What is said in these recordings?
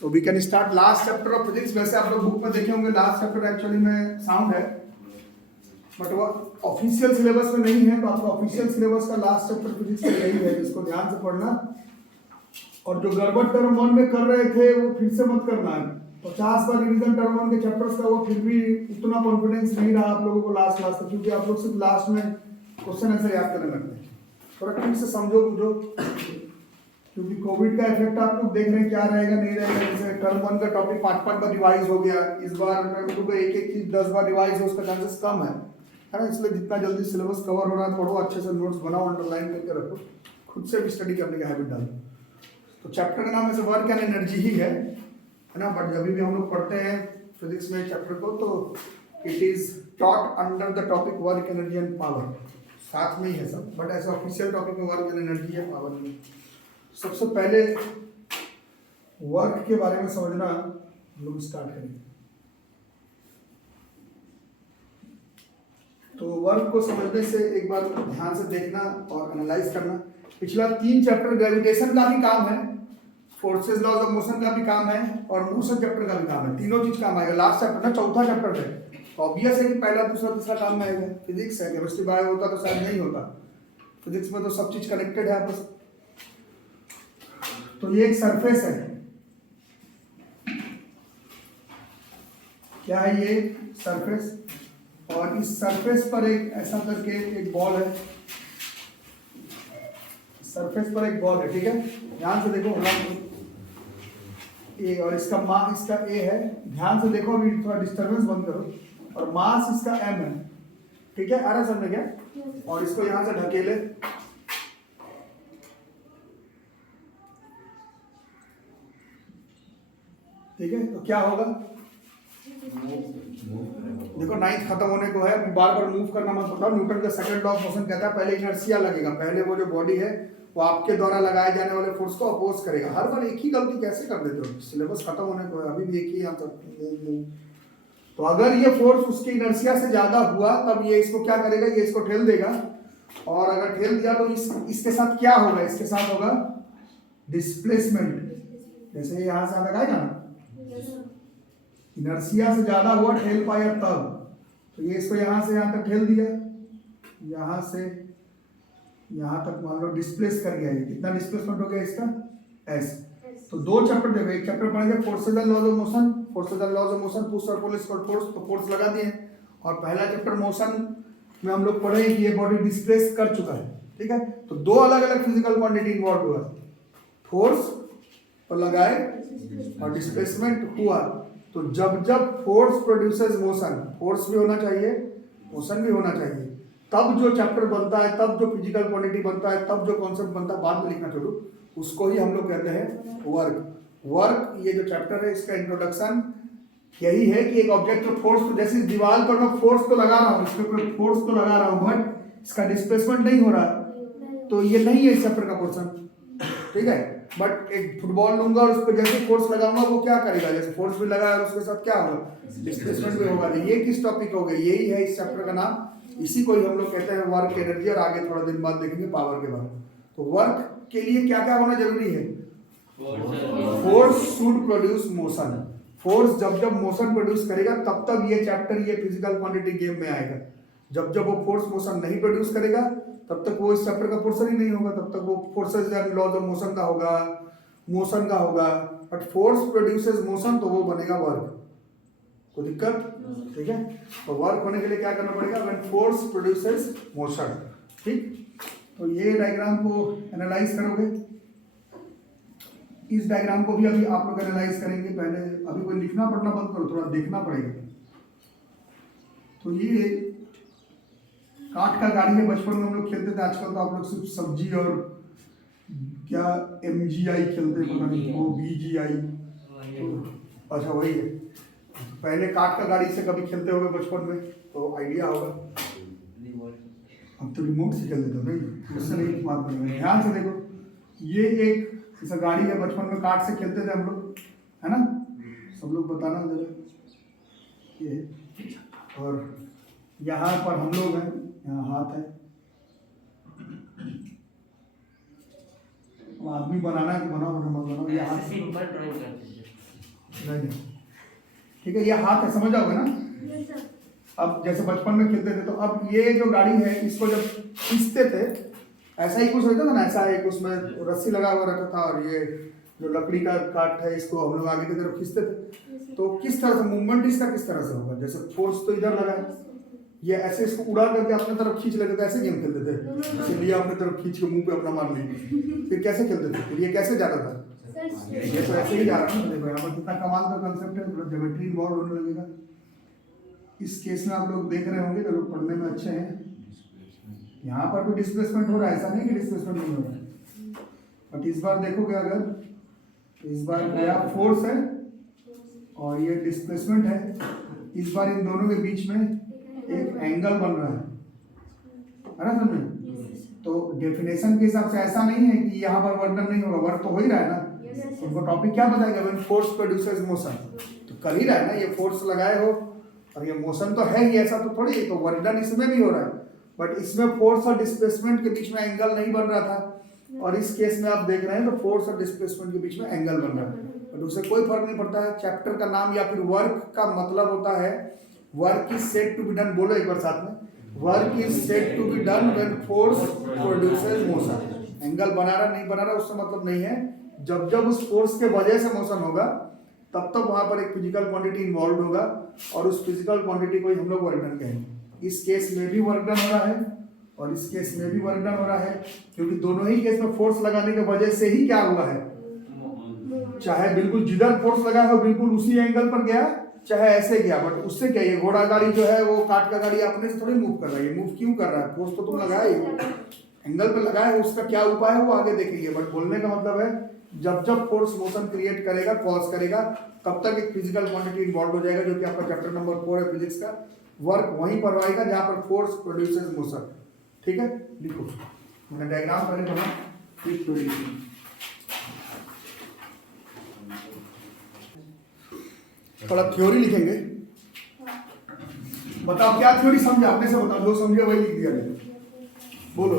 So we can start last chapter of physics. वैसे आप लोग बुक में देखे होंगे लास्ट चैप्टर एक्चुअली में साउंड है, बट वो ऑफिशियल सिलेबस में नहीं है, तो आपका ऑफिशियल सिलेबस का लास्ट चैप्टर फिजिक्स का यही है, जिसको ध्यान से पढ़ना। और जो गड़बड़ टर्म 1 में कर रहे थे वो फिर से मत करना है। 50 बार रिवीजन टर्म 1 के चैप्टर्स का, वो फिर भी उतना कॉन्फिडेंस नहीं रहा आप लोगों को लास्ट तक, क्योंकि आप लोग सिर्फ लास्ट में क्वेश्चन आंसर याद करने लगते हैं। थोड़ा ठीक से समझो बुझो, क्योंकि कोविड का इफेक्ट आप लोग देख रहे हैं क्या रहेगा नहीं रहेगा। जैसे टर्म 1 का टॉपिक 5 बार रिवाइज हो गया, इस बार टर्म 2 का एक चीज 10 बार रिवाइज हो, उसका चांसेस कम है ना। इसलिए जितना जल्दी सिलेबस कवर हो रहा है पढ़ो, अच्छे से नोट्स बनाओ, अंडरलाइन करके रखो, खुद से भी स्टडी करने का हैबिट डालो। तो चैप्टर का नाम ऐसे वर्क एंड एनर्जी ही है ना। बट जब भी हम लोग पढ़ते हैं फिजिक्स में चैप्टर को, तो it is taught under the topic work energy and power, साथ में ही है सब, बट ऐसे ऑफिशियल टॉपिक में वर्क एंड एनर्जी है, पावर नहीं। सबसे पहले वर्क के बारे में समझना हम लोग स्टार्ट करेंगे। तो वर्क को समझने से एक बार ध्यान से देखना और एनालाइज करना। पिछला 3 चैप्टर ग्रेविटेशन का भी काम है, फोर्सेस लॉज ऑफ मोशन का भी काम है, और मोशन चैप्टर का भी काम है। तीनों चीज काम आएगा। लास्ट चैप्टर ना चौथा चैप्टर है, तो ऑब्वियस है कि पहला दूसरा तीसरा काम में आएगा। फिजिक्स है, केमिस्ट्री बायो होता तो शायद नहीं होता। फिजिक्स में तो सब चीज कनेक्टेड है आपस। तो ये एक सरफेस है, क्या है ये सरफेस, और इस सरफेस पर एक ऐसा करके एक बॉल है, सरफेस पर एक बॉल है, ठीक है। ध्यान से देखो ए, और इसका ए है। ध्यान से देखो, अभी थोड़ा डिस्टरबेंस बंद करो। और मास इसका एम है, ठीक है। आ रहा समझ में क्या। और इसको यहां से ढकेले, ठीक है। तो क्या होगा, देखो 9th खत्म होने को है, अभी बार बार मूव करना मत बताओ। न्यूटन का सेकंड लॉ ऑफ मोशन कहता है पहले इनर्शिया लगेगा, पहले वो जो बॉडी है वो आपके द्वारा लगाए जाने वाले फोर्स को अपोज करेगा। हर बार एक ही गलती कैसे कर देते हो, सिलेबस खत्म होने को है, अभी भी एक ही आंसर। तो अगर ये फोर्स उसकी इनर्शिया से ज्यादा हुआ तब ये इसको क्या करेगा, ये इसको ठेल देगा। और अगर ठेल दिया तो इसके साथ क्या होगा, इसके साथ होगा डिस्प्लेसमेंट। जैसे यहां से लगाएगा ना, इनर्शिया से ज्यादा हुआ, ठेल पाया तब, तो ये इसको यहां से यहां तक ठेल दिया, यहां से यहां तक मान लो डिस्प्लेस कर गया। ये कितना डिस्प्लेसमेंट हो गया इसका, एस। तो 2 चैप्टर देखो, एक चैप्टर पढ़ेंगे forces and laws of motion, forces and laws of motion, push और पुल इक्वल फोर्स, तो फोर्स लगा दिए। और पहला चैप्टर मोशन में हम लोग पढ़े कि ये बॉडी डिस्प्लेस कर चुका है, ठीक है। तो 2 अलग अलग फिजिकल क्वांटिटी इन्वॉल्व हुआ, फोर्स पर लगाए और डिस्प्लेसमेंट हुआ। तो जब जब फोर्स प्रोड्यूसेस मोशन, फोर्स भी होना चाहिए, मोशन भी होना चाहिए, तब जो चैप्टर बनता है, तब जो फिजिकल क्वांटिटी बनता है, तब जो कॉन्सेप्ट बनता है, बाद में लिखना छोड़ो, उसको ही हम लोग कहते हैं वर्क। वर्क ये जो चैप्टर है इसका इंट्रोडक्शन यही है कि एक ऑब्जेक्ट में फोर्स, तो जैसे दीवार पर मैं फोर्स तो लगा रहा हूँ, इसके ऊपर फोर्स तो लगा रहा हूँ, बट इसका डिस्प्लेसमेंट नहीं हो रहा, तो ये नहीं है इस चैप्टर का पोर्शन, ठीक है। बट एक फुटबॉल लूंगा और उस पर जैसे फोर्स लगाऊंगा वो क्या करेगा, जैसे फोर्स भी लगा और उसके साथ क्या होगा, डिस्प्लेसमेंट भी होगा। ये किस टॉपिक हो गया, यही है इस चैप्टर का नाम, इसी को ही हम लोग कहते हैं वर्क एनर्जी। और आगे थोड़ा दिन बाद देखेंगे पावर के बारे में। तो वर्क के लिए क्या क्या होना जरूरी है, force should produce motion. Force जब जब मोशन प्रोड्यूस करेगा तब तब ये चैप्टर, ये फिजिकल क्वांटिटी गेम में आएगा। जब जब वो फोर्स मोशन नहीं प्रोड्यूस करेगा तब तक वो इस चैप्टर का पोर्शन ही नहीं होगा, तब तक वो forces and laws of motion का होगा, मोशन का होगा। बट फोर्स प्रोड्यूसेस मोशन, तो वो बनेगा वर्क। कोई दिक्कत, ठीक है। तो वर्क होने के लिए क्या करना पड़ेगा, व्हेन फोर्स प्रोड्यूसेस मोशन, ठीक। तो ये डायग्राम को एनालाइज करोगे, इस डायग्राम को भी अभी आप लोग एनालाइज करेंगे। पहले अभी कोई लिखना पढ़ना बंद करो, थोड़ा देखना पड़ेगा। तो ये काठ का गाड़ी है, बचपन में हम लोग खेलते थे, आजकल तो आप लोग सिर्फ सब्जी और क्या MGI खेलते हैं, पता नहीं वो BGI, तो अच्छा वही है। पहले काठ का गाड़ी से कभी खेलते होंगे बचपन में, तो आइडिया होगा। अब तो रिमोट से खेलते थे, नहीं उससे नहीं बात करेंगे। ध्यान से देखो, ये एक ऐसा गाड़ी है, बचपन में काठ से खेलते थे हम लोग, है ना। सब लोग बताना जरा ये। और यहाँ पर हम लोग हैं, यहाँ हाथ है, आदमी बनाना है तो बनाओ, मत बनाओ। ये हाथ सिंपल ड्राइंग करते थे। नहीं। ठीक है, ये हाथ है, समझ आओगे ना। अब जैसे बचपन में खेलते थे, तो अब ये जो गाड़ी है इसको जब खींचते थे ऐसा ही कुछ रहता था ना, ऐसा एक उसमें रस्सी लगा हुआ रहता था और ये जो लकड़ी का काट है इसको हम लोग आगे की तरफ खींचते थे। तो किस तरह से मूवमेंट इसका किस तरह से होगा, जैसे फोर्स तो इधर लगा है, ये ऐसे इसको उड़ा करके अपने तरफ खींच लेते थे, ऐसे गेम खेलते थे, जैसे लिया अपने तरफ खींच के मुंह पे अपना मार ली, फिर कैसे खेलते थे, फिर ये कैसे जाता था, ये तो ऐसे ही जा रहा है। देखो यहाँ पर कितना कमाल का कंसेप्ट है, थोड़ा ज्योमेट्री इन्वॉल्व होने लगेगा। इस केस में आप लोग देख रहे होंगे जो लोग पढ़ने में अच्छे हैं, यहाँ पर भी डिस्प्लेसमेंट हो रहा है, ऐसा नहीं कि डिस्प्लेसमेंट नहीं हो रहा है, बट इस बार देखोगे अगर, इस बार नया फोर्स है और ये डिस्प्लेसमेंट है, इस बार इन दोनों के बीच में एक एंगल बन रहा है ना समझे। तो डेफिनेशन के हिसाब से ऐसा नहीं है कि यहाँ पर वर्क नहीं होगा, वर्क तो हो ही रहा है ना। उनको टॉपिक क्या बताएगा, व्हेन फोर्स प्रोड्यूसेस मोशन, तो कर ही रहा है ना, ये फोर्स लगाए हो और ये मोशन तो है ही, ऐसा तो थोड़ी है, तो वर्क डन इसमें भी हो रहा है, बट इसमें फोर्स और डिस्प्लेसमेंट के बीच में एंगल नहीं बन रहा था, और इस केस में आप देख रहे हैं तो फोर्स और डिस्प्लेसमेंट के बीच में एंगल बन रहा है, बट उससे कोई फर्क नहीं पड़ता है। चैप्टर का नाम या फिर वर्क का मतलब होता है work is said to be done, बोलो एक बार साथ में, work is said to be done when force produces motion. Angle बना रहा नहीं बना रहा उससे मतलब नहीं है, जब जब उस फोर्स के वजह से मोशन होगा तब तक वहां पर एक फिजिकल क्वांटिटी इन्वॉल्व होगा, और उस फिजिकल क्वांटिटी को ही हम लोग वर्क डन कहेंगे। इस केस में भी वर्क डन हो रहा है और इस केस में भी वर्क डन हो रहा है, क्योंकि दोनों ही केस में फोर्स लगाने के वजह से ही क्या हुआ है, चाहे बिल्कुल जिधर फोर्स लगा है बिल्कुल उसी एंगल पर गया, चाहे ऐसे गया, बट उससे क्या, ये घोड़ा गाड़ी जो है वो काट का गाड़ी अपने से थोड़ी मूव कर रहा है, ये मूव क्यों कर रहा है, फोर्स तो तुम लगाए एंगल पे लगाए, उसका क्या उपाय है वो आगे देखेंगे। बट बोलने का मतलब है जब जब फोर्स मोशन क्रिएट करेगा, कॉज करेगा, तब तक एक फिजिकल क्वांटिटी इन्वॉल्व हो जाएगा, जो कि आपका चैप्टर नंबर 4 है फिजिक्स का। वर्क वहीं पर आएगा जहां पर फोर्स प्रोड्यूसेस मोशन। ठीक है, लिखो, मैंने डायग्राम पहले बना, फिर थ्योरी लिखी। थोड़ा थ्योरी लिखेंगे, बताओ क्या थ्योरी समझा, अपने से बताओ, जो समझे वही लिख दिया जाए, बोलो।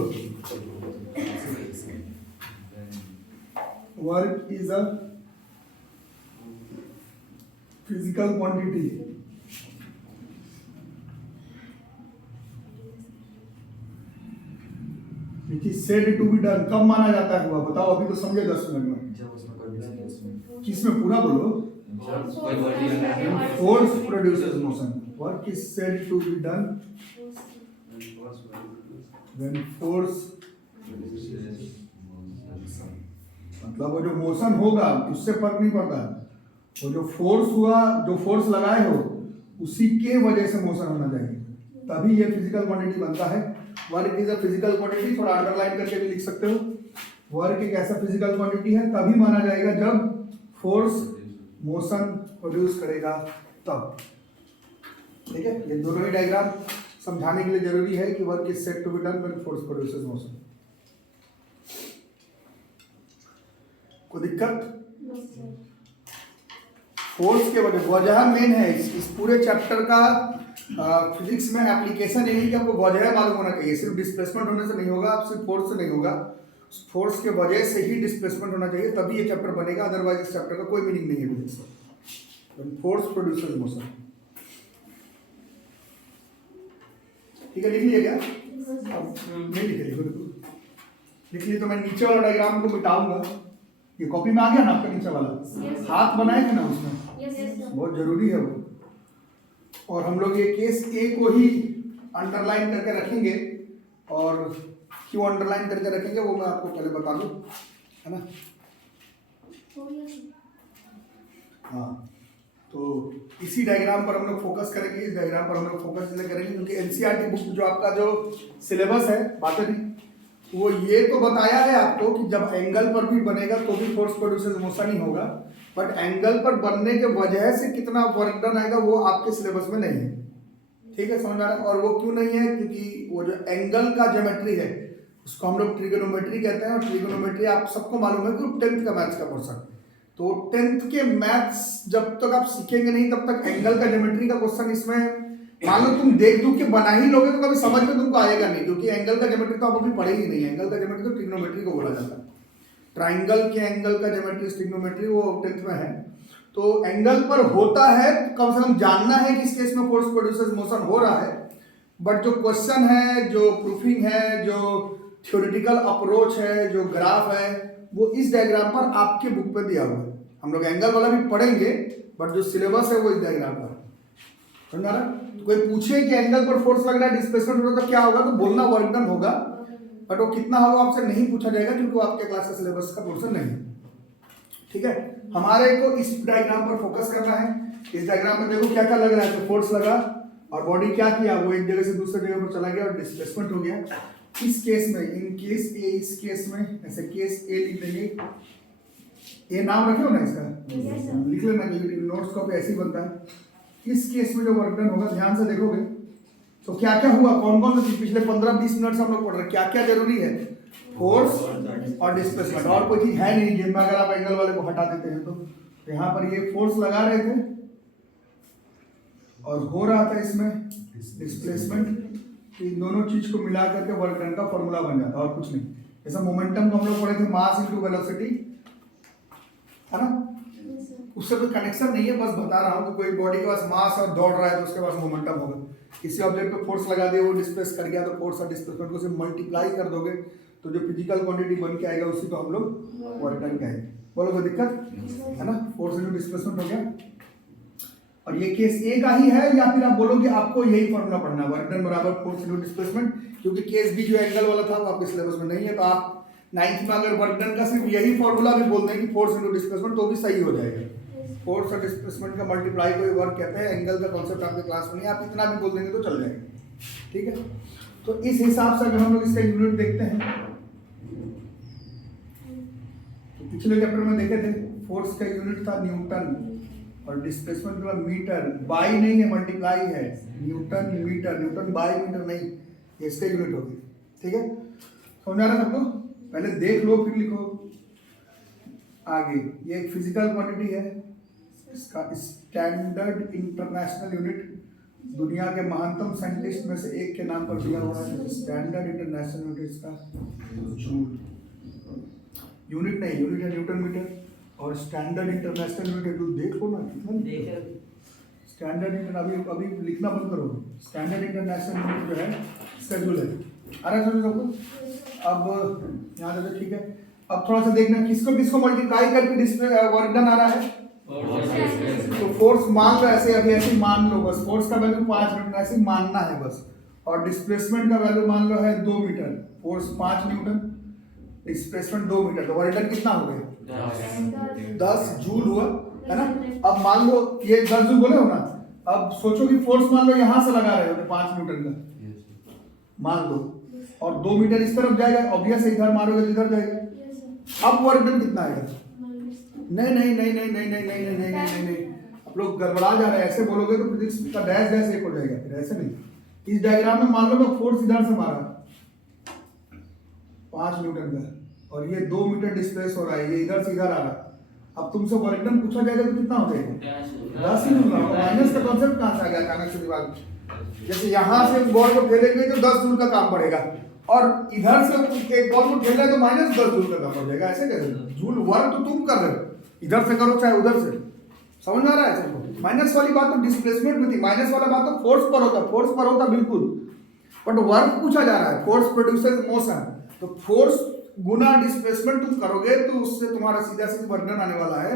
Work is a physical quantity which is said to be done. कब माना जाता है हुआ, बताओ, अभी तो समझे 10 मिनट में। किसमें पूरा बोलो, force produces motion. Work is said to be done when force, मतलब वो जो मोशन होगा उससे फर्क नहीं पड़ता, वो जो फोर्स हुआ, जो फोर्स लगाए हो उसी के वजह से मोशन होना चाहिए, तभी ये फिजिकल क्वांटिटी बनता है। Work is a physical quantity, थोड़ा अंडरलाइन करके भी लिख सकते हो, वर्क एक ऐसा फिजिकल क्वांटिटी है तभी माना जाएगा जब फोर्स मोशन प्रोड्यूस करेगा तब। ठीक है, ये दोनों ही डायग्राम समझाने के लिए जरूरी है कि work is said to be done when force produces motion. कोई दिक्कत? फोर्स के वजह मेन है इस पूरे चैप्टर का। फिजिक्स में एप्लीकेशन यही कि आपको वजह मालूम होना चाहिए, सिर्फ डिस्प्लेसमेंट होने से नहीं होगा, आप सिर्फ फोर्स से नहीं होगा, फोर्स के वजह से ही डिस्प्लेसमेंट होना चाहिए, तभी ये चैप्टर बनेगा, अदरवाइज इस चैप्टर का कोई मीनिंग नहीं है फिजिक्स में। Force produces motion. ठीक है, लिख लिया क्या? अब नहीं लिखे, लिख लिए तो मैं नीचे वाला डायग्राम को मिटाऊंगा। ये कॉपी में आ गया ना आपका नीचे वाला, हाथ बनाए थे ना उसमें, बहुत जरूरी है वो। और हम लोग ये केस ए को ही अंडरलाइन करके रखेंगे, और क्यों अंडरलाइन करके रखेंगे वो मैं आपको पहले बता दूं, है ना। हाँ, तो इसी डायग्राम पर हम लोग फोकस करेंगे, इस डायग्राम पर हम लोग फोकस इसलिए करेंगे क्योंकि एनसीईआरटी बुक जो आपका जो सिलेबस है बातें भी, वो ये तो बताया है आपको कि जब एंगल पर भी बनेगा तो भी फोर्स प्रोड्यूसेस मोशन ही होगा, बट एंगल पर बनने के वजह से कितना वर्क डन आएगा वो आपके सिलेबस में नहीं है। ठीक है, समझ आ रहा है? और वो क्यों नहीं है, क्योंकि वो जो एंगल का ज्योमेट्री है उसको हम लोग ट्रिगोनोमेट्री कहते हैं, और ट्रिगोनोमेट्री आप सबको मालूम है कि 10th का मैथ्स का पोर्शन। तो 10th के मैथ्स जब तक आप सीखेंगे नहीं तब तक एंगल का ज्योमेट्री का क्वेश्चन इसमें मान लो तुम देख दुख के बना ही लोगे तो कभी समझ में तुमको आएगा नहीं, क्योंकि एंगल का ज्योमेट्री तो आप अभी पढ़े ही नहीं है। एंगल का ज्योमेट्री तो ट्रिग्नोमेट्री को बोला जाता है, ट्राइंगल के एंगल का ज्योमेट्री ट्रिग्नोमेट्री वो 10th में है। तो एंगल पर होता है, कम से कम जानना है कि इस केस में फोर्स प्रोड्यूसेस मोशन हो रहा है। बट जो क्वेश्चन है, जो प्रूफिंग है, जो थ्योरेटिकल अप्रोच है, जो ग्राफ है, वो इस डायग्राम पर आपके बुक पे दिया हुआ है। हम लोग एंगल वाला भी पढ़ेंगे, बट जो सिलेबस है वो इस डायग्राम पर। समझा ना? कोई पूछे कि एंगल पर फोर्स लग रहा है, डिस्प्लेसमेंट हो रहा है, तो क्या होगा, तो बोलना वर्क डन होगा, बट वो कितना होगा आपसे नहीं पूछा जाएगा, क्योंकि वो आपके क्लास का सिलेबस का पोर्शन नहीं है। ठीक है, हमारे को इस डायग्राम पर फोकस करना है। इस डायग्राम में देखो क्या क्या लग रहा है, तो फोर्स लगा और बॉडी क्या किया, वो एक जगह से दूसरे जगह पर चला गया और डिस्प्लेसमेंट हो गया। इस केस में, इन केस ए, इस केस में ऐसे केस ए लिख देंगे। ए नाम रखे हो ना इसका, लिख लेना, नोट्स कॉपी ऐसे ही बनता है। इस केस में जो वर्क डन होगा, ध्यान से देखोगे तो क्या क्या हुआ, कौन कौन सी पिछले 15-20 मिनट से हम लोग पढ़ रहे हैं, क्या क्या जरूरी है, फोर्स और डिस्प्लेसमेंट, और कोई चीज है नहीं जिनमें अगर आप एंगल वाले को हटा देते हैं तो यहाँ पर ये फोर्स लगा रहे थे और हो रहा था इसमें डिस्प्लेसमेंट। इन दोनों चीज को मिला करके वर्क डन का फॉर्मूला बन जाता है और कुछ नहीं। जैसा मोमेंटम को हम लोग पढ़े थे, मास इनटू वेलोसिटी, है ना, उससे कोई कनेक्शन नहीं है, बस बता रहा हूँ कि कोई बॉडी के पास मास और दौड़ रहा है तो उसके पास मोमेंटम होगा। किसी ऑब्जेक्ट पे फोर्स लगा दिया, वो डिस्प्लेस कर गया, तो फोर्स और डिस्प्लेसमेंट को सिर्फ मल्टीप्लाई कर दोगे तो जो फिजिकल क्वांटिटी बन के आएगा उसी को हम लोग वर्क डन कहेंगे। बोलो कोई दिक्कत है ना? फोर्स इनटू डिस्प्लेसमेंट हो गया। और ये केस ए का ही है, या फिर आप बोलोगे आपको यही फॉर्मूला पढ़ना है, वर्क डन बराबर फोर्स इनटू डिस्प्लेसमेंट, क्योंकि केस बी जो एंगल वाला था वो आपके सिलेबस में नहीं है। तो आप 9th में अगर वर्क डन का सिर्फ यही फॉर्मूला भी बोल दें कि फोर्स इनटू डिस्प्लेसमेंट, तो भी सही हो जाएगा। फोर्स और डिस्प्लेसमेंट का मल्टीप्लाई को वर्क कहते हैं। एंगल का कॉन्सेप्ट आपके क्लास में नहीं, आप इतना भी बोल देंगे तो चल जाएगा। ठीक है, तो इस हिसाब से अगर हम लोग इसका यूनिट देखते हैं, तो पिछले चैप्टर में देखे थे फोर्स का यूनिट था न्यूटन और डिस्प्लेसमेंट का मीटर, बाई नहीं है, मल्टीप्लाई है, newton metre, newton by metre नहीं, इसका यूनिट होगी। ठीक है, समझ आ रहा है सबको? पहले देख लो फिर लिखो आगे। ये एक फिजिकल क्वांटिटी है, इसका स्टैंडर्ड इंटरनेशनल यूनिट दुनिया के महानतम साइंटिस्ट में से एक के नाम पर दिया हुआ है। स्टैंडर्ड इंटरनेशनल यूनिट इसका जूल, यूनिट नहीं, यूनिट है न्यूटन मीटर, और स्टैंडर्ड इंटरनेशनल यूनिट जूल। देख लो ना कितना स्टैंडर्ड इंटर, अभी लिखना बंद करो। स्टैंडर्ड इंटरनेशनल यूनिट जो है इसका जूल है। आ रहा है समझ सबको? अब यहाँ देखो, ठीक है, अब थोड़ा सा देखना किसको किसको मल्टीप्लाई करके डिस्प्ले वर्क डन आ रहा है। तो फोर्स मान लो ऐसे, अभी ऐसे मान लो बस, फोर्स का वैल्यू 5 न्यूटन ऐसे मानना है बस, और डिस्प्लेसमेंट का वैल्यू मान लो है 2 metre, force 5 newton, displacement 2 metre, तो वर्क डन कितना हो गया? 10 जूल हुआ, है ना। अब मान लो ये 10 जूल बोले हो ना, अब सोचो कि फोर्स मान लो यहां से लगा रहे हो तो 5 न्यूटन का मान लो, और 2 मीटर इस तरफ जाएगा, ऑब्वियस है इधर मारोगे तो इधर जाएगा। अब वर्क डन कितना आएगा? नहीं नहीं नहीं नहीं नहीं नहीं नहीं नहीं नहीं नहीं, आप लोग गड़बड़ा जा रहे हैं। ऐसे बोलोगे तो फिजिक्स का डैश डैश एक हो जाएगा, फिर ऐसे नहीं। इस डायग्राम में मान लो मैं फोर्स इधर से मारा 5 न्यूटन का, और ये 2 मीटर डिस्प्लेस हो रहा है, ये इधर से इधर आ रहा है। अब तुमसे वर्क डन पूछा जाएगा तो कितना हो जाएगा? 10 ही होगा। माइनस का कॉन्सेप्ट कहां से आ गया अचानक से दिमाग में? जैसे यहां से बॉल को खेलेंगे तो 10 जूल का काम पड़ेगा, और इधर से एक बॉल को खेलना है तो माइनस 10 जूल का काम हो जाएगा। ऐसे कैसे? जूल वर्क तो तुम कर रहे हो, इधर से करो चाहे उधर से। समझ में आ रहा है सबको? माइनस वाली बात तो डिस्प्लेसमेंट में थी, माइनस वाला बात तो फोर्स पर होता, फोर्स पर होता बिल्कुल, बट वर्क पूछा जा रहा है। फोर्स प्रोड्यूसेस मोशन, तो फोर्स गुना डिस्प्लेसमेंट तुम करोगे तो उससे तुम्हारा सीधा सीधा वर्क डन आने वाला है।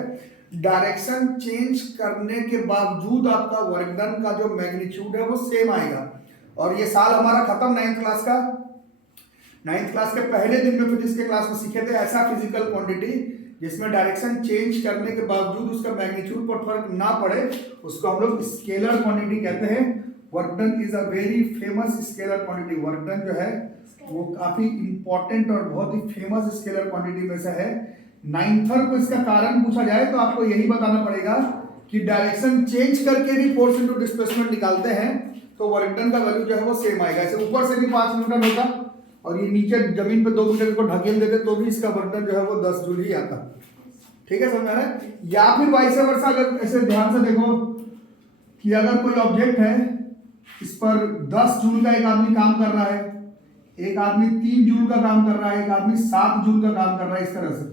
डायरेक्शन चेंज करने के बावजूद आपका वर्क डन का जो मैग्नीट्यूड है वो सेम आएगा। और ये साल हमारा खत्म 9th क्लास का। 9th क्लास के पहले दिन में फिजिक्स के क्लास में सीखे थे ऐसा फिजिकल क्वांटिटी जिसमें डायरेक्शन चेंज करने के बावजूद उसका मैग्नीट्यूड पर फर्क ना पड़े, उसको हम लोग स्केलर क्वांटिटी कहते हैं। Work done is a very famous scalar quantity. Work done जो है वो काफी इंपॉर्टेंट और बहुत ही फेमस स्केलर क्वांटिटी में से है। 9th को इसका कारण पूछा जाए तो आपको यही बताना पड़ेगा कि डायरेक्शन चेंज करके भी फोर्स इनटू डिस्प्लेसमेंट निकालते हैं तो वर्क डन का वैल्यू जो है वो सेम आएगा। ऐसे ऊपर से भी 5 न्यूटन होता और ये नीचे जमीन पे 2 मीटर को ढकेल देते तो भी इसका वर्क डन जो है वो 10 जूल ही आता। ठीक है, समझ आ रहा है? या फिर वाइस वर्सा, अगर ऐसे ध्यान से देखो कि अगर कोई ऑब्जेक्ट है, इस पर 10 जूल का एक आदमी काम कर रहा है, एक आदमी 3 जूल का काम कर रहा है, एक आदमी 7 जूल का काम कर रहा है, इस तरह से।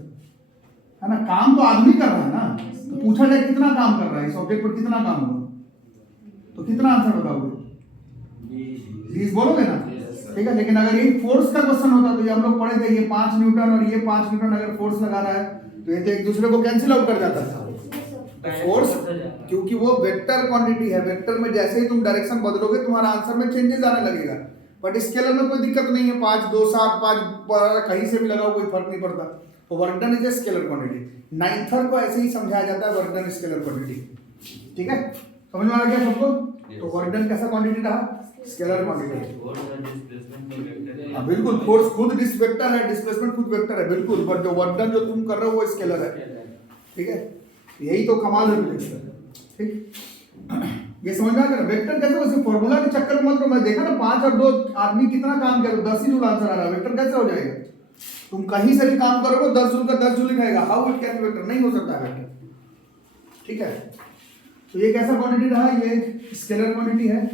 है ना, काम तो आदमी कर रहा है ना, तो पूछा जाए कितना काम कर रहा है, इस ऑब्जेक्ट पर कितना काम होगा, तो कितना आंसर बताओगे? 20 बोलोगे ना, ठीक है। लेकिन अगर ये फोर्स का क्वेश्चन होता तो ये हम लोग पढ़े थे, ये 5 न्यूटन और ये 5 न्यूटन अगर फोर्स लगा रहा है तो ये तो एक दूसरे को कैंसिल आउट कर जाता है फोर्स, क्योंकि वो वेक्टर क्वांटिटी है। वेक्टर में जैसे ही तुम डायरेक्शन बदलोगे तुम्हारा आंसर में चेंजेस आने लगेगा। बट स्केलर में कोई दिक्कत नहीं है, 5 2 7 5 कहीं से भी लगाओ कोई फर्क नहीं पड़ता। तो work done is a scalar quantity. नाइन्थर को ऐसे ही समझाया जाता है, वर्क डन स्केलर क्वांटिटी। ठीक है, समझ में आ गया सबको? तो वर्क डन कैसा क्वांटिटी रहा? Scalar quantity. बिल्कुल, फोर्स खुद वेक्टर है, डिस्प्लेसमेंट खुद वेक्टर है, बिल्कुल। बट जो वर्क डन जो तुम कर रहे हो वो स्केलर है। ठीक है, यही तो कमाल है फिजिक्स। ठीक, ये समझ में आ गया? वेक्टर कैसे? वैसे फॉर्मूला के चक्कर में मत, मैं देखा ना 5 और 2 आदमी कितना काम किया, 10 ही जूल आंसर आ रहा है। वेक्टर कैसे हो जाएगा? तुम कहीं से भी काम करोगे 10 जूल का 10 जूल लिखाएगा। How it can vector? नहीं हो सकता है वेक्टर। ठीक है, तो ये कैसा क्वांटिटी रहा? ये स्केलर क्वांटिटी है।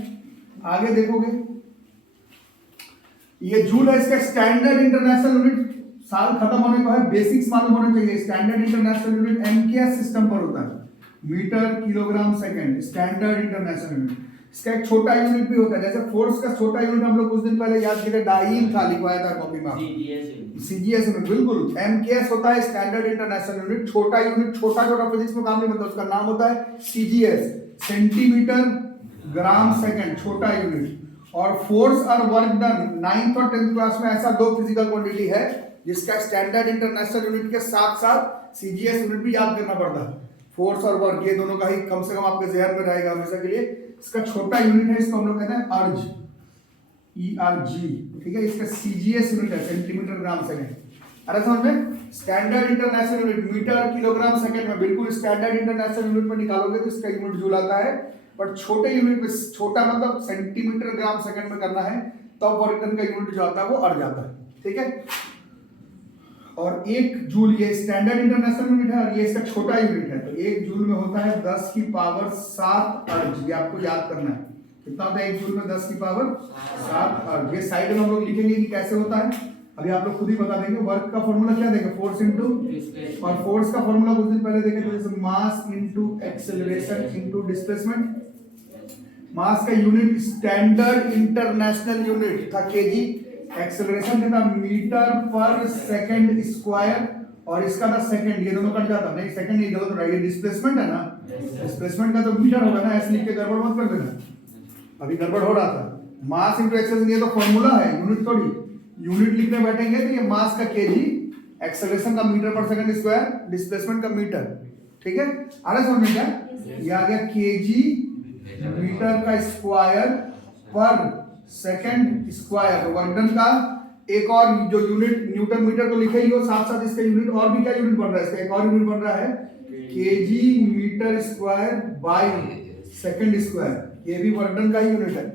आगे देखोगे ये जूल है, इसका स्टैंडर्ड इंटरनेशनल यूनिट साल खत्म होने को है, बेसिक्स मालूम होने चाहिए। Standard international unit MKS system पर होता है, metre kilogram second, standard international unit. इसका एक छोटा यूनिट भी होता है, जैसे फोर्स का छोटा यूनिट हम लोग कुछ दिन पहले याद किए, डाइन था, लिखवाया था कॉपी में, सीजीएस यूनिट। बिल्कुल, एमकेएस होता है स्टैंडर्ड इंटरनेशनल यूनिट, छोटा यूनिट। छोटा छोटा फिजिक्स में काम नहीं बनता, उसका नाम होता है सीजीएस, सेंटीमीटर ग्राम सेकंड, छोटा यूनिट। और फोर्स और वर्क डन 9th और 10th क्लास में ऐसा 2 फिजिकल क्वांटिटी है जिसका स्टैंडर्ड इंटरनेशनल यूनिट के साथ साथ सीजीएस यूनिट भी याद करना पड़ता है। फोर्स और वर्क, ये दोनों का ही कम से कम आपके जहन में रहेगा हमेशा के लिए। इसका छोटा यूनिट है, इसको हम लोग कहते हैं अर्ज, ERG। ठीक है, इसका सीजीएस यूनिट है सेंटीमीटर ग्राम सेकंड। अरे समझ में? Standard international unit metre kilogram second में, बिल्कुल स्टैंडर्ड इंटरनेशनल यूनिट में निकालोगे तो इसका यूनिट जूल आता है। बट छोटे यूनिट में, छोटा मतलब सेंटीमीटर ग्राम सेकंड में करना है तो वर्क डन का यूनिट जो आता है वो अर्ज आता है। ठीक है, और 1 जूल ये स्टैंडर्ड इंटरनेशनल यूनिट है और ये इसका छोटा यूनिट है। तो 1 जूल में होता है 10 की पावर 7 अर्ज। ये आपको याद करना है, कितना होता है 1 जूल में? 10 की पावर 7 अर्ज। ये साइड में हम लोग लिखेंगे कि कैसे होता है, अभी आप लोग खुद ही बता देंगे। वर्क का फॉर्मूला क्या देंगे? फोर्स इनटू, और फोर्स का फॉर्मूला कुछ दिन पहले देखे थे, जैसे mass into acceleration into displacement. Mass का यूनिट स्टैंडर्ड इंटरनेशनल यूनिट था केजी, एक्सेलरेशन था मीटर पर सेकंड स्क्वायर, और इसका था सेकंड। ये दोनों कट जाता नहीं, सेकंड ये गलत हो रहा है, ये डिस्प्लेसमेंट है ना, डिस्प्लेसमेंट का तो मीटर होगा ना, ऐसे लिख के गड़बड़ मत कर देना, अभी गड़बड़ हो रहा था। मास इनटू एक्सेलरेशन ये तो फॉर्मूला है, यूनिट थोड़ी। यूनिट लिखने बैठेंगे तो ये मास का केजी, एक्सेलरेशन का metre per second square, displacement का मीटर। ठीक है, आ रहा समझ में क्या? ये आ गया केजी मीटर का स्क्वायर पर सेकंड स्क्वायर। तो वर्क डन का एक और जो यूनिट, न्यूटन मीटर तो लिखे ही हो, साथ साथ इसका यूनिट और भी क्या यूनिट बन रहा है? इसका एक और यूनिट बन रहा है KG metre square by second square. ये भी वर्क डन का ही यूनिट है।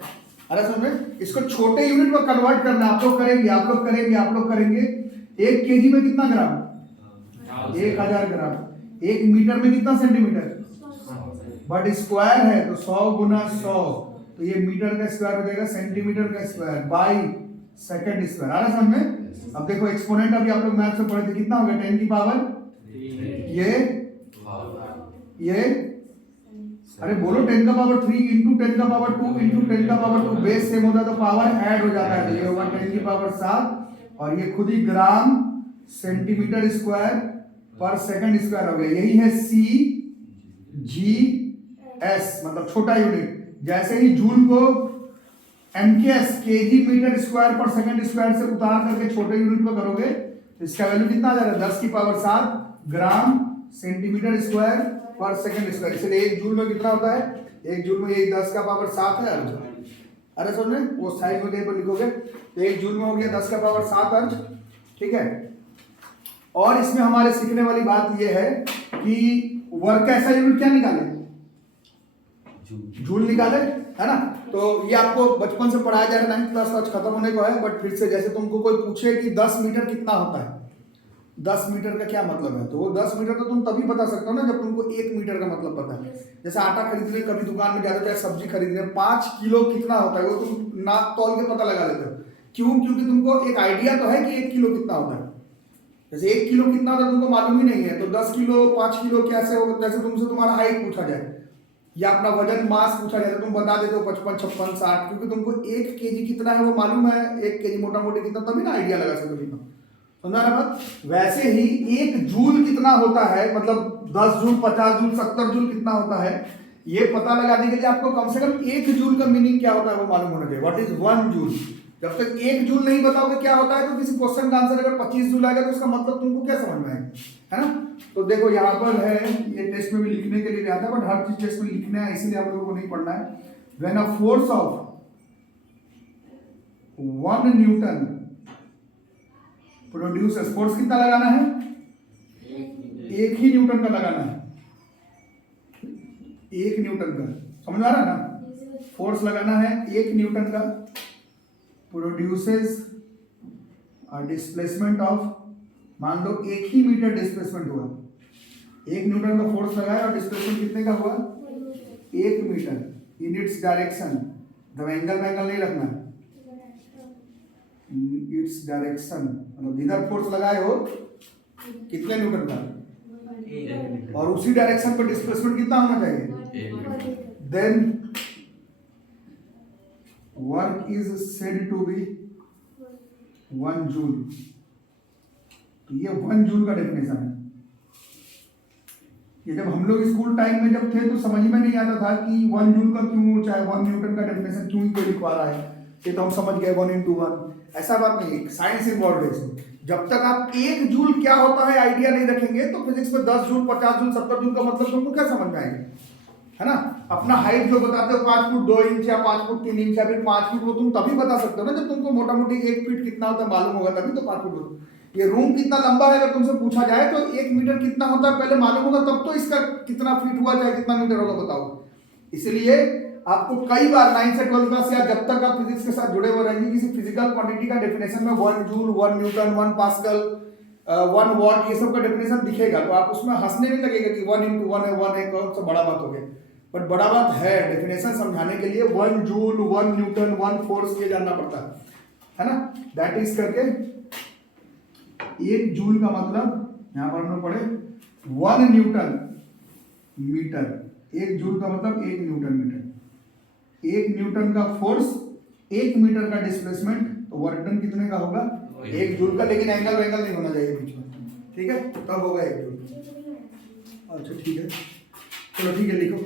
अरे समझ में? इसको छोटे यूनिट में कन्वर्ट करना आप लोग करेंगे, आप लोग करेंगे, आप लोग करेंगे। 1 केजी में कितना ग्राम? 1000 ग्राम। 1 मीटर में कितना सेंटीमीटर? बट स्क्वायर है तो 100 गुना 100, तो ये मीटर का स्क्वायर हो जाएगा सेंटीमीटर का स्क्वायर बाय सेकंड स्क्वायर। आ रहा समझ में? अब देखो एक्सपोनेंट अभी आप लोग मैथ में पढ़े थे, कितना हो गया? 10 की पावर ये अरे बोलो 10 का पावर 3 इंटू 10 का पावर 2 इंटू 10 का पावर 2, बेस सेम होता है तो पावर ऐड हो जाता है। तो ये होगा 10 की पावर 7 और ये खुद ही ग्राम सेंटीमीटर स्क्वायर पर सेकंड स्क्वायर हो गया। यही है सी जी एस, मतलब छोटा यूनिट। जैसे ही जूल को एमकेएस केजी मीटर स्क्वायर पर सेकंड स्क्वायर से उतार करके छोटे यूनिट में करोगे तो इसका वैल्यू कितना आ जाएगा? 10 की पावर 7 ग्राम सेंटीमीटर स्क्वायर पर सेकंड स्क्वायर। इसलिए 1 जूल में कितना होता है? 1 जूल में यही 10 का पावर 7 है अर्ज। अरे समझ में? वो साइड में कहीं पर लिखोगे तो 1 जूल में हो गया 10 का पावर 7 अर्ज। ठीक है, और इसमें हमारे सीखने वाली बात यह है कि वर्क का ऐसा यूनिट क्या निकाले? जूल निकाले, है ना। तो ये आपको बचपन से पढ़ाया जा रहा है, 9th क्लास आज खत्म होने को है। बट फिर से जैसे तुमको कोई पूछे कि 10 मीटर कितना होता है, 10 मीटर का क्या मतलब है, तो वो 10 मीटर तो तुम तभी बता सकते हो ना जब तुमको 1 मीटर का मतलब पता है। जैसे आटा खरीदने कभी दुकान में जाते हो या सब्जी खरीदने, 5 किलो कितना होता है वो तुम नाप तौल के पता लगा लेते हो। क्यों? क्योंकि तुमको एक आइडिया तो है कि 1 किलो कितना होता है। जैसे 1 किलो कितना होता है तुमको मालूम ही नहीं है, तो 10 किलो 5 किलो कैसे होगा? जैसे तुमसे तुम्हारा हाइट पूछा जाए या अपना वजन मास पूछा जाए तो तुम बता देते हो 55 56 60, क्योंकि तुमको 1 केजी कितना है वो मालूम है, 1 केजी मोटा मोटी कितना, तभी ना आइडिया लगा सकते हो। समझा ना बात? वैसे ही 1 जूल कितना होता है, मतलब 10 जूल 50 जूल 70 जूल कितना होता है, ये पता लगाने के लिए आपको कम से कम 1 जूल का मीनिंग क्या होता है वो मालूम होना चाहिए। What is 1 joule? जब तक 1 जूल नहीं बताओगे क्या होता है, तो किसी क्वेश्चन का आंसर अगर 25 जूल आएगा तो उसका मतलब तुमको क्या समझ में आएगा, है ना? तो देखो यहाँ पर है, ये टेस्ट में भी लिखने के लिए आता है, बट हर चीज टेस्ट में लिखना है, इसलिए आप लोगों को नहीं पढ़ना है। When a force of 1 newton produces, force कितना लगाना है? 1 ही न्यूटन का लगाना है, 1 न्यूटन का। समझ आ रहा है ना? फोर्स लगाना है 1 न्यूटन का, प्रोड्यूसेस डिस्प्लेसमेंट ऑफ, मान लो 1 ही मीटर डिस्प्लेसमेंट हुआ, 1 न्यूटन का फोर्स लगाया और डिस्प्लेसमेंट कितने का हुआ? 1 metre in its direction. The angle नहीं रखना, इट्स डायरेक्शन, मतलब इधर फोर्स लगाए हो कितने न्यूटन का, और उसी डायरेक्शन पर डिस्प्लेसमेंट कितना होना चाहिए? Then work is said to be 1 joule. तो ये 1 जूल का डेफिनेशन है। ये जब हम लोग स्कूल टाइम में जब थे तो समझ में नहीं आता था कि 1 जूल का क्यों, चाहे 1 न्यूटन का डेफिनेशन क्यों ही कोई लिखवा रहा है। ये तो हम समझ गए 1 into 1, ऐसा बात नहीं है, साइंस इन्वॉल्व है इसमें। जब तक आप 1 जूल क्या होता है आइडिया नहीं रखेंगे तो फिजिक्स में 10 जूल 50 जूल 70 जूल का मतलब तुमको क्या समझ में आएगा, है ना? अपना हाइट जो बताते हो 5 फुट 2 इंच या 5 फुट 3 इंच या फिर 5 फुट, वो तुम तभी बता सकते हो ना जब तुमको मोटा मोटी 1 फीट कितना होता है मालूम होगा, तभी तो 5 फुट। ये रूम कितना लंबा है अगर तुमसे पूछा जाए तो 1 मीटर कितना होता है पहले मालूम होगा, तब तो इसका कितना फीट हुआ चाहे कितना मीटर होगा बताओ। इसलिए आपको कई बार 9 से 12 क्लास या जब तक आप फिजिक्स के साथ जुड़े हुए रहेंगे, किसी फिजिकल क्वांटिटी का डेफिनेशन में 1 जूल 1 न्यूटन 1 पास्कल 1 वॉट ये सब का डेफिनेशन दिखेगा तो आप उसमें हंसने नहीं लगेगा कि 1 into 1 है, 1 है, कौन सा बड़ा बात हो गया। बट बड़ा बात है, डेफिनेशन समझाने के लिए 1 जूल 1 न्यूटन 1 फोर्स ये जानना पड़ता है ना? दैट इज करके 1 जूल का मतलब यहां पर हम लोग पढ़े 1 न्यूटन मीटर, 1 जूल का मतलब 1 न्यूटन मीटर, 1 न्यूटन का फोर्स 1 मीटर का डिस्प्लेसमेंट, तो वर्क डन कितने का होगा? 1 जूल का, लेकिन एंगल नहीं होना चाहिए बीच में, ठीक है? तब होगा 1 जूल। अच्छा ठीक है, चलो ठीक है, लिखो।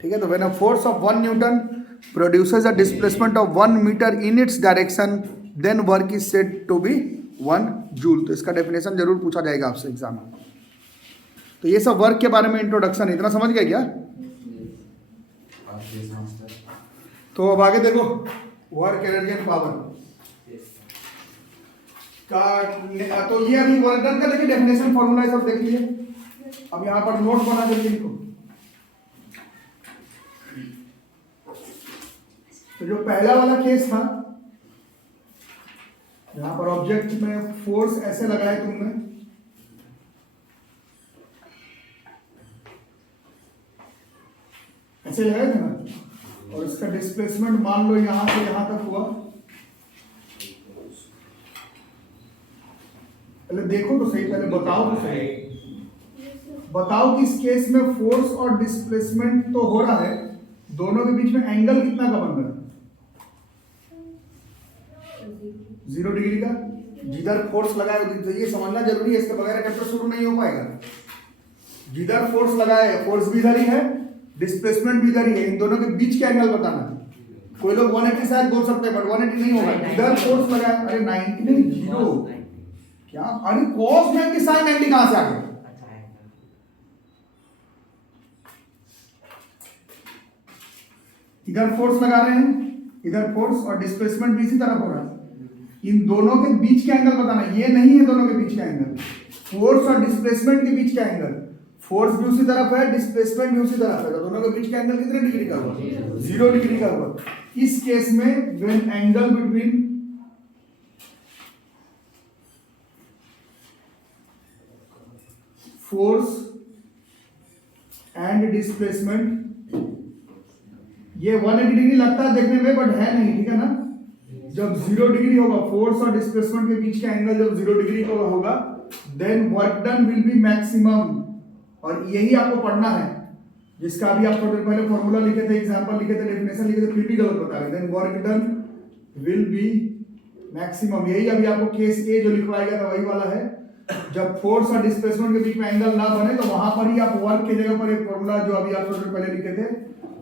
ठीक है, तो when a force of 1 newton produces a displacement of 1 metre in its direction then work is said to be 1 joule. तो इसका डेफिनेशन जरूर पूछा जाएगा आपसे एग्जाम में। तो ये सब वर्क के बारे में इंट्रोडक्शन, इतना समझ गए क्या? तो अब आगे देखो, वर्क एनर्जी एंड पावर का, तो ये अभी वर्क डन का देखिए डेफिनेशन फॉर्मूला सब देख लीजिए। अब यहाँ पर नोट बना करके लिखो। तो जो पहला वाला केस था, यहां पर ऑब्जेक्ट में फोर्स ऐसे लगाए तुमने, ऐसे लगाए थे ना, और इसका डिस्प्लेसमेंट मान लो यहां से यहां तक हुआ। पहले देखो तो सही, पहले बताओ तो सही, बताओ कि इस केस में फोर्स और डिस्प्लेसमेंट तो हो रहा है, दोनों के बीच में एंगल कितना का बन रहा है? 0 डिग्री का। जिधर फोर्स लगाए, तो ये समझना जरूरी है, इसके बगैर चैप्टर शुरू नहीं हो पाएगा। जिधर फोर्स लगाए, फोर्स भी इधर ही है, डिस्प्लेसमेंट भी इधर ही है, इन दोनों के बीच का एंगल बताना। कोई लोग 180 शायद बोल सकते हैं, बट 180 नहीं होगा। जिधर फोर्स लगाए, अरे 90 नहीं, 0 क्या, अरे cos 90 sin 90 कहां से आ गया? इधर फोर्स लगा रहे हैं, इधर फोर्स और डिस्प्लेसमेंट भी इसी तरफ हो रहा है, इन दोनों के बीच का एंगल बताना। ये नहीं है दोनों के बीच का एंगल, फोर्स और डिस्प्लेसमेंट के बीच का एंगल, फोर्स भी उसी तरफ है, डिस्प्लेसमेंट भी उसी तरफ है, तो दोनों के बीच का एंगल कितने डिग्री का हुआ? 0 डिग्री का हुआ। इस केस में when angle between force and displacement, ये 180 डिग्री लगता है देखने में बट है नहीं, ठीक है ना। जब 0 डिग्री होगा, फोर्स और डिस्प्लेसमेंट के बीच का एंगल जब 0 डिग्री का होगा, then work done will be maximum. और यही आपको पढ़ना है, जिसका अभी आप थोड़ी देर पहले फॉर्मूला लिखे थे, एग्जांपल लिखे थे, डेफिनेशन लिखे थे, फिर भी गलत बता रहे। Then work done will be maximum, यही अभी आपको केस ए जो लिखवाया गया था वही वाला है। जब फोर्स और डिस्प्लेसमेंट के बीच में एंगल ना बने तो वहां पर ही आप वर्क की जगह पर एक फॉर्मूला जो अभी आप थोड़ी देर पहले लिखे थे,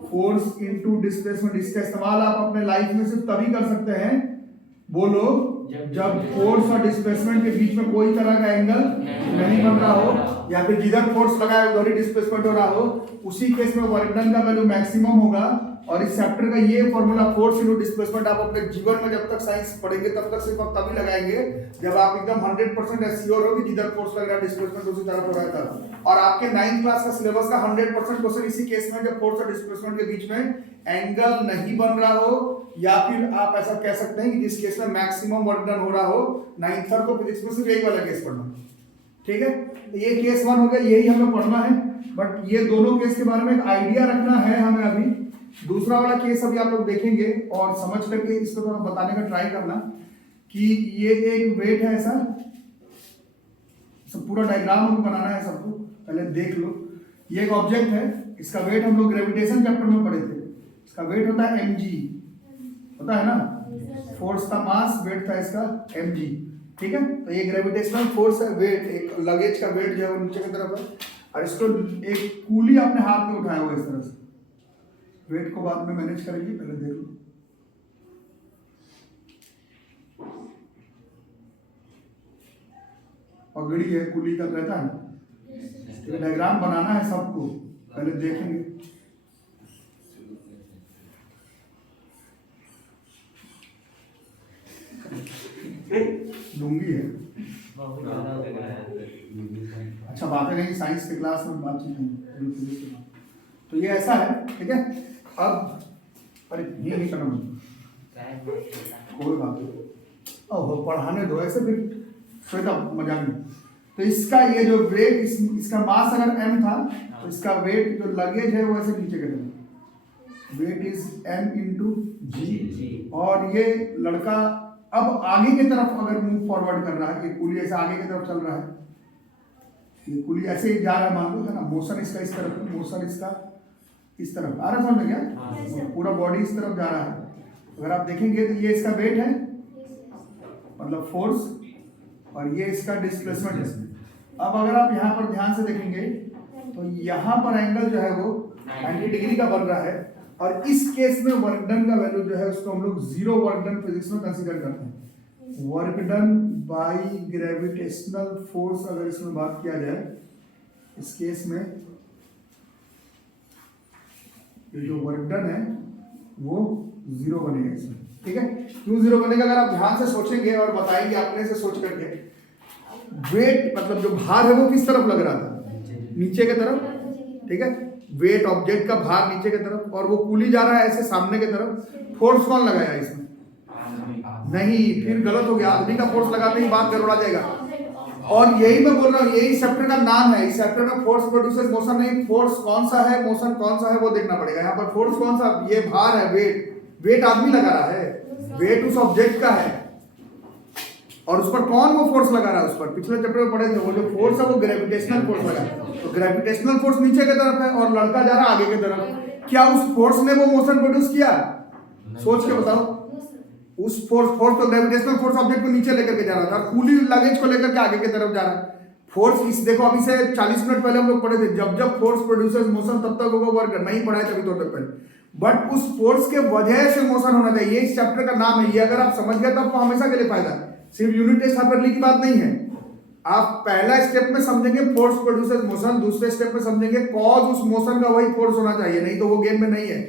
फोर्स इनटू डिस्प्लेसमेंट, इसका इस्तेमाल आप अपने लाइफ में सिर्फ तभी कर सकते हैं, बोलो, जब फोर्स और डिस्प्लेसमेंट के बीच में कोई तरह का एंगल नहीं बन रहा हो, या फिर जिधर फोर्स लगा है उधर ही डिस्प्लेसमेंट हो रहा हो, उसी केस में वर्क डन का वैल्यू मैक्सिमम होगा। और इस चैप्टर का ये फॉर्मूला फोर्स इनटू डिस्प्लेसमेंट आप अपने जीवन में जब तक साइंस पढ़ेंगे तब तक सिर्फ आप तभी लगाएंगे जब आप एकदम 100% एश्योर हो कि जिधर फोर्स लग रहा है डिस्प्लेसमेंट उसी तरफ हो रहा है तब। और आपके 9th क्लास का सिलेबस का 100% क्वेश्चन इसी केस में, जब फोर्स और डिस्प्लेसमेंट के बीच में एंगल नहीं बन रहा हो, या फिर आप ऐसा कह सकते हैं कि जिस केस में मैक्सिमम वर्क डन हो रहा हो। 9th को फिजिक्स में सिर्फ यही वाला केस पढ़ना, ठीक है। ये केस 1 हो गया, यही हमें पढ़ना है, बट ये दोनों केस के बारे में एक आइडिया रखना है हमें। अभी दूसरा वाला केस अभी आप लोग देखेंगे और समझ करके इसको थोड़ा बताने का ट्राई करना कि ये एक वेट है, ऐसा सब पूरा डायग्राम हमको बनाना है, सबको पहले देख लो। ये एक ऑब्जेक्ट है, इसका वेट हम लोग ग्रेविटेशन चैप्टर में पढ़े थे, इसका वेट होता है mg, होता है ना, फोर्स था मास, वेट था इसका mg, ठीक है। तो ये ग्रेविटेशनल फोर्स है, वेट एक लगेज का वेट जो है वो नीचे की तरफ है, और इसको एक कूली आपने हाथ में उठाया हुआ इस तरह से। वेट को बाद में मैनेज करेंगे, पहले देख लो। पगड़ी है, कुली का रहता है, तो डायग्राम बनाना है सबको, पहले देखेंगे। लुंगी है, अच्छा बातें नहीं, साइंस के क्लास में बातचीत नहीं। तो ये ऐसा है, ठीक है। अब अरे ये नहीं करना कोई बात नहीं, ओहो पढ़ाने दो ऐसे, फिर श्वेता मजा नहीं। तो इसका ये जो वेट, इसका मास अगर m था तो इसका वेट जो लगेज है वो ऐसे नीचे करेगा, वेट इज m इंटू जी। और ये लड़का अब आगे की तरफ अगर मूव फॉरवर्ड कर रहा है, ये कुली ऐसे आगे की तरफ चल रहा है, ये कुली ऐसे ही जा रहा है मान लो, है ना, मोशन इसका इस तरफ, मोशन इसका इस तरफ आ रहा समझ में क्या, पूरा बॉडी इस तरफ जा रहा है। अगर आप देखेंगे तो ये इसका वेट है, मतलब फोर्स, और ये इसका डिस्प्लेसमेंट है। अब अगर आप यहाँ पर ध्यान से देखेंगे तो यहाँ पर एंगल जो है वो 90 डिग्री का बन रहा है, और इस केस में वर्क डन का वैल्यू जो है उसको हम लोग 0 वर्क डन फिजिक्स में कंसीडर करते हैं। Work done by gravitational force अगर इसमें बात किया जाए, इस केस में ये जो वर्क डन है वो 0 बनेगा इसमें, ठीक है। क्यों 0 बनेगा, अगर आप ध्यान से सोचेंगे और बताएंगे अपने से सोच करके, वेट मतलब जो भार है वो किस तरफ लग रहा था, नीचे की तरफ, ठीक है। वेट ऑब्जेक्ट का भार नीचे की तरफ, और वो कूली जा रहा है ऐसे सामने की तरफ। फोर्स कौन लगाया इसमें, नहीं, फिर गलत हो गया, आदमी का फोर्स लगाते ही बात गड़बड़ा जाएगा। और यही मैं बोल रहा हूँ, यही चैप्टर का नाम है, इस चैप्टर में फोर्स प्रोड्यूसेस मोशन नहीं, फोर्स कौन सा है, मोशन कौन सा है वो देखना पड़ेगा। यहाँ पर फोर्स कौन सा, ये भार है, वेट आदमी लगा रहा है, वेट उस ऑब्जेक्ट का है, और उस पर कौन वो फोर्स लगा रहा है, उस पर पिछले चैप्टर में पढ़े थे, वो जो फोर्स है वो ग्रेविटेशनल फोर्स लगा है। तो ग्रेविटेशनल फोर्स नीचे की तरफ है और लड़का जा रहा है आगे की तरफ। क्या उस फोर्स ने वो मोशन प्रोड्यूस किया, सोच के बताओ। उस फोर्स तो ग्रेविटेशनल फोर्स ऑब्जेक्ट को नीचे लेकर के जा रहा था, कूली लगेज को लेकर के आगे की तरफ जा रहा है। फोर्स इस देखो, अभी से 40 मिनट पहले हम लोग पढ़े थे, जब फोर्स प्रोड्यूसेस मोशन तब तक होगा वर्क, नहीं पढ़ाए थे अभी थोड़ी देर पहले। बट उस फोर्स के वजह से मोशन होना चाहिए, इस चैप्टर का नाम है। ये अगर आप समझ गए तो आपको हमेशा के लिए फायदा, सिर्फ यूनिट टेस्ट हाफ की बात नहीं है। आप पहला स्टेप में समझेंगे फोर्स प्रोड्यूसेस मोशन, दूसरे स्टेप में समझेंगे कॉज उस मोशन का वही फोर्स होना चाहिए, नहीं तो वो गेम में नहीं है।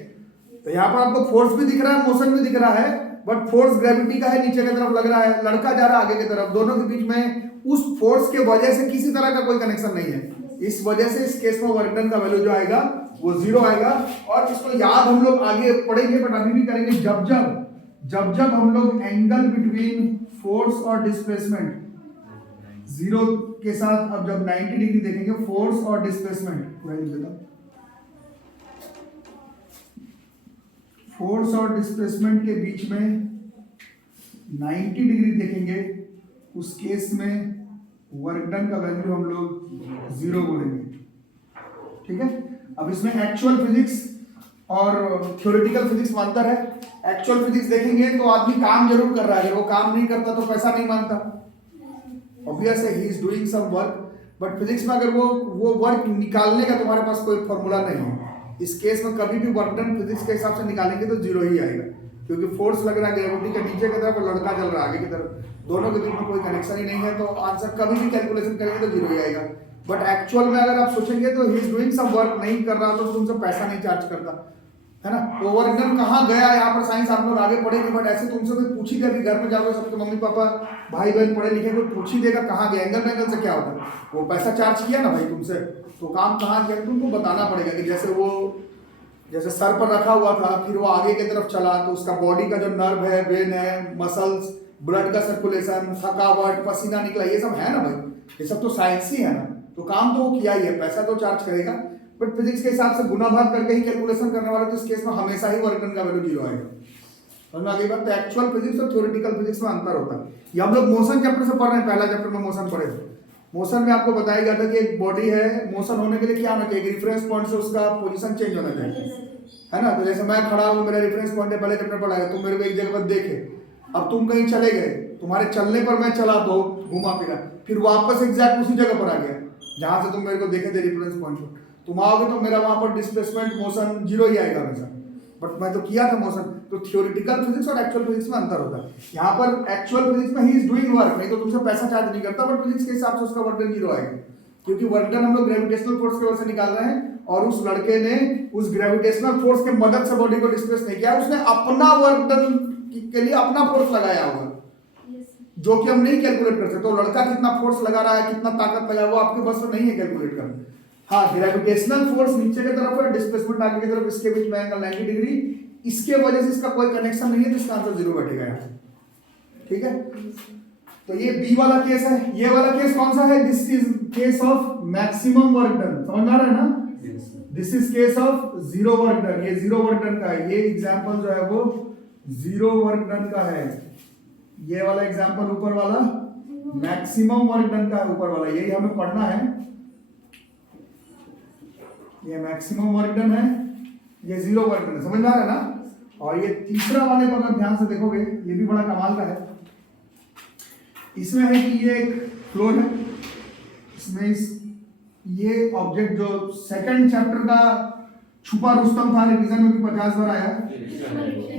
तो यहाँ पर आपको फोर्स भी दिख रहा है, मोशन भी दिख रहा है, बट फोर्स ग्रेविटी का है, नीचे की तरफ लग रहा है, लड़का जा रहा है आगे की तरफ, दोनों के बीच में उस फोर्स के वजह से किसी तरह का कोई कनेक्शन नहीं है। इस वजह से इस केस में वर्क डन का वैल्यू जो आएगा वो 0 आएगा। और इसको याद हम लोग आगे पढ़ेंगे, बट अभी भी करेंगे जब हम लोग एंगल बिटवीन फोर्स और डिस्प्लेसमेंट 0 के साथ, अब जब 90 डिग्री देखेंगे फोर्स और डिस्प्लेसमेंट, फोर्स और डिस्प्लेसमेंट के बीच में 90 डिग्री देखेंगे, उस केस में वर्क डन का वैल्यू हम लोग 0 बोलेंगे। ठीक है, अब इसमें एक्चुअल फिजिक्स और थ्योरेटिकल फिजिक्स में अंतर है। एक्चुअल फिजिक्स देखेंगे तो आदमी काम जरूर कर रहा है, अगर वो काम नहीं करता तो पैसा नहीं मांगता, ऑब्वियस है, he is doing some work. But physics में अगर वो वर्क निकालने का तुम्हारे पास कोई फॉर्मूला नहीं है, इस केस में कभी भी वर्क डन फिजिक्स के हिसाब से निकालेंगे तो 0 ही आएगा, क्योंकि फोर्स लग रहा है ग्रेविटी के नीचे की तरफ और लड़का चल रहा है आगे की तरफ, दोनों के बीच में कोई कनेक्शन ही नहीं है, तो आंसर कभी भी कैलकुलेशन करेंगे तो 0 ही आएगा। बट एक्चुअल में अगर आप सोचेंगे तो he is doing some work नहीं कर रहा तो तुमसे पैसा नहीं चार्ज करता है ना। तो वर्क डन कहाँ गया, यहाँ पर साइंस आप लोग आगे पढ़ेंगे, बट ऐसे तुमसे कोई पूछ ही दे, घर में जाओगे सबके मम्मी पापा भाई बहन पढ़े लिखे, कोई पूछ ही देगा कहाँ गया, एंगल बैंगल से क्या होता है, वो पैसा चार्ज किया ना भाई तुमसे, तो काम कहाँ किया तुमको बताना पड़ेगा कि जैसे सर पर रखा हुआ था, फिर वो आगे की तरफ चला तो उसका बॉडी का जो नर्व है, वेन है, मसल्स, ब्लड का सर्कुलेशन, थकावट, पसीना निकला, ये सब है ना भाई, ये सब तो साइंस ही है ना, तो काम तो वो किया ही है, पैसा तो चार्ज करेगा। बट फिजिक्स के हिसाब से गुना भाग करके ही कैलकुलेशन करने वाला, तो इस केस में हमेशा ही वर्क डन का वैल्यू 0 आएगा। समझ में आ गई बात। तो एक्चुअल फिजिक्स और थ्योरेटिकल फिजिक्स में अंतर होता है। ये हम लोग मोशन चैप्टर से पढ़ रहे हैं, पहला चैप्टर में मोशन पढ़े थे। मोशन में आपको बताया गया था कि एक बॉडी है, मोशन होने के लिए क्या होना चाहिए, रेफरेंस पॉइंट से उसका पोजीशन चेंज होना चाहिए, है ना। तो जैसे मैं खड़ा हूँ, मेरा रेफरेंस पॉइंट है, पहले चैप्टर पढ़ा है, तुम मेरे को एक जगह पर देखे, अब तुम कहीं चले गए, तुम्हारे चलने पर मैं चला तो घुमा फिरा, फिर वापस एग्जैक्ट उसी जगह पर आ गया जहां से तुम मेरे को देखे थे रेफरेंस पॉइंट पर, तुम आओगे तो मेरा वहां पर डिस्प्लेसमेंट मोशन 0 ही आएगा हमेशा, बट मैं तो किया था मोशन। तो थ्योरेटिकल फिजिक्स और एक्चुअल फिजिक्स में अंतर होता है। यहाँ पर एक्चुअल फिजिक्स में ही इज डूइंग वर्क, नहीं तो तुमसे पैसा चार्ज नहीं करता, बट फिजिक्स के हिसाब से उसका वर्क डन 0 आएगा, क्योंकि वर्क डन हम लोग ग्रेविटेशनल फोर्स की वजह से निकाल रहे हैं, और उस लड़के ने उस ग्रेविटेशनल फोर्स के मदद से बॉडी को डिस्प्लेस नहीं किया, उसने अपना वर्क डन के लिए अपना फोर्स लगाया होगा, जो कि हम नहीं कैलकुलेट कर सकते। तो लड़का कितना फोर्स लगा रहा है, कितना ताकत लगा, वो आपके बस में नहीं है कैलकुलेट करना। हाँ, ग्रेविटेशनल फोर्स नीचे की तरफ है, डिस्प्लेसमेंट आगे की तरफ, इसके बीच में एंगल 90 डिग्री, इसके वजह से इसका कोई कनेक्शन नहीं है, तो इसका आंसर 0 बैठेगा यहाँ। ठीक है, तो ये बी वाला केस है। ये वाला केस कौन सा है, this is case of maximum work done, समझ में आ रहा है ना। This is case of 0 work done, ये 0 वर्क डन का है, ये एग्जांपल जो है वो 0 वर्क डन का है। ये वाला एग्जांपल ऊपर वाला मैक्सिमम वर्क डन का है, ऊपर वाला यही हमें पढ़ना है। ये मैक्सिमम वर्क डन है, ये 0 वर्क डन है, समझ में आ रहा है ना। और ये तीसरा वाले को अगर ध्यान से देखोगे, ये भी बड़ा कमाल का है। इसमें है कि ये एक फ्लोर है, इसमें ये ऑब्जेक्ट जो सेकंड चैप्टर का छुपा रुस्तम था, रिवीजन में भी 50 बार आया,